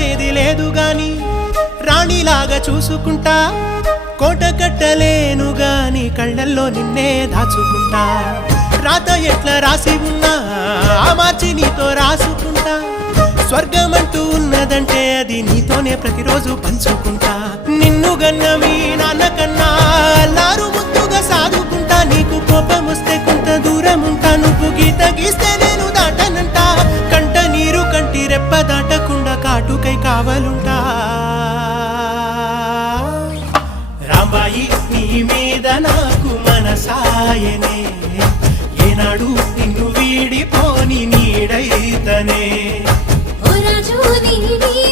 లోపమేది లేదు గాని రాణిలాగా చూసుకుంటా కోట కట్టలేను గాని కళ్ళల్లో నిన్నే దాచుకుంటా రాత ఎట్లా రాసి ఉన్నా ఆ మార్చి నీతో రాసుకుంటా స్వర్గమంటూ ఉన్నదంటే అది నీతోనే ప్రతిరోజు పంచుకుంటా నిన్ను గన్న మీ నాన్న కన్నా లారు ముద్దుగా సాదుకుంటా నీకు కోపం వస్తే కొంత దూరం ఉంటా నువ్వు గీత గీస్తే నేను దాటనంట కంట నీరు కంటి రెప్ప దాటకుండా కాటుకై కావలుంటా రాంబాయి నీ మీద నాకు మనసాయనే ఏనాడు నిన్ను వీడిపోని నీడైతనే ఓ రాజు నీ